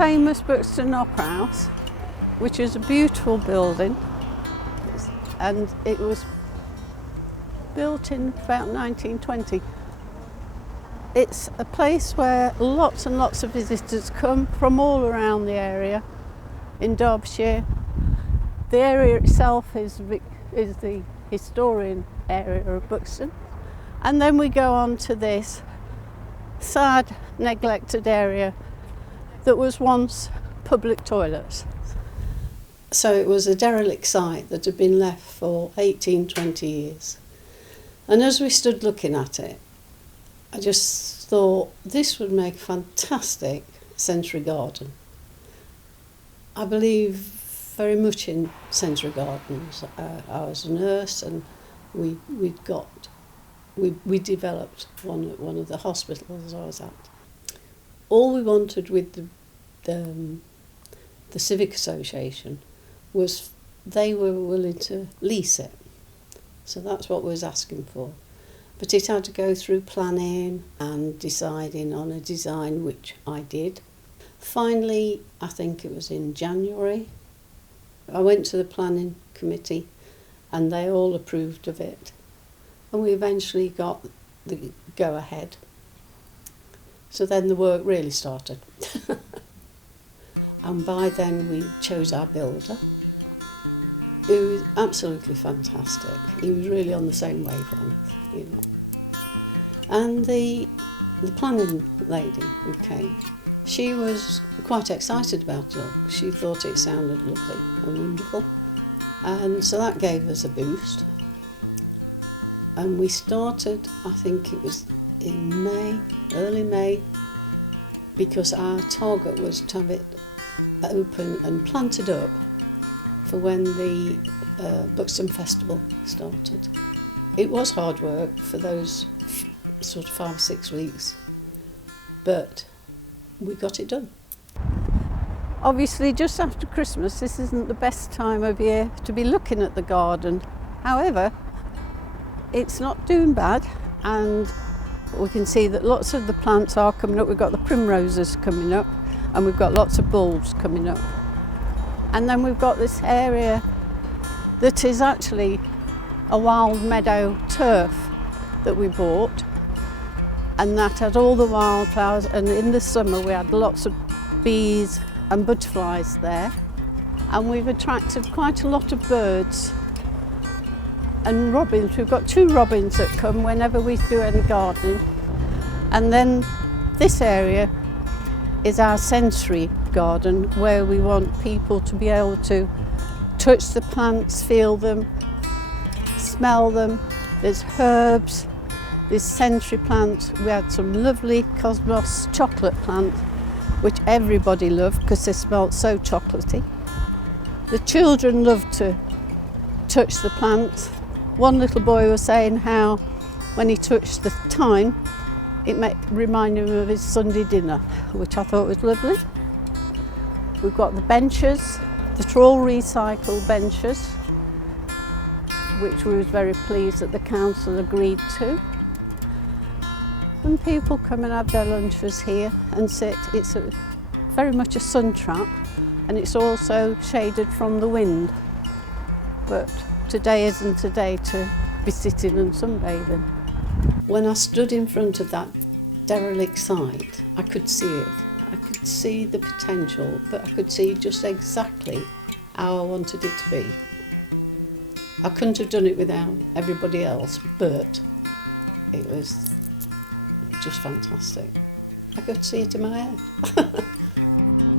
famous Buxton Opera House, which is a beautiful building, and it was built in about 1920. It's a place where lots and lots of visitors come from all around the area in Derbyshire. The area itself is the historian area of Buxton. And then we go on to this sad, neglected area that was once public toilets. So it was a derelict site that had been left for 18, 20 years. And as we stood looking at it, I just thought this would make a fantastic century garden. I believe very much in century gardens. I was a nurse, and we developed one at one of the hospitals I was at. All we wanted with the Civic Association was they were willing to lease it. So that's what we was asking for. But it had to go through planning and deciding on a design, which I did. Finally, I think it was in January, I went to the planning committee and they all approved of it. And we eventually got the go-ahead. So then the work really started. And by then we chose our builder, who was absolutely fantastic. He was really on the same wavelength, you know. And the planning lady who came, she was quite excited about it. She thought it sounded lovely and wonderful. And so that gave us a boost. And we started, I think it was in May, early May, because our target was to have it open and planted up for when the Buxton Festival started. It was hard work for those sort of 5 or 6 weeks, but we got it done. Obviously, just after Christmas, this isn't the best time of year to be looking at the garden. However, it's not doing bad, and we can see that lots of the plants are coming up. We've got the primroses coming up, and we've got lots of bulbs coming up. And then we've got this area that is actually a wild meadow turf that we bought, and that had all the wildflowers, and in the summer we had lots of bees and butterflies there, and we've attracted quite a lot of birds and robins. We've got 2 robins that come whenever we do any gardening. And then this area is our sensory garden, where we want people to be able to touch the plants, feel them, smell them. There's herbs, there's sensory plants. We had some lovely Cosmos chocolate plant, which everybody loved because they smelled so chocolatey. The children loved to touch the plants. One little boy was saying how when he touched the thyme, it reminded him of his Sunday dinner, which I thought was lovely. We've got the benches, that are all recycled benches, which we was very pleased that the council agreed to. And people come and have their lunches here and sit. It's very much a sun trap, and it's also shaded from the wind. But today isn't a day to be sitting and sunbathing. When I stood in front of that derelict site, I could see it. I could see the potential, but I could see just exactly how I wanted it to be. I couldn't have done it without everybody else, but it was just fantastic. I could see it in my head.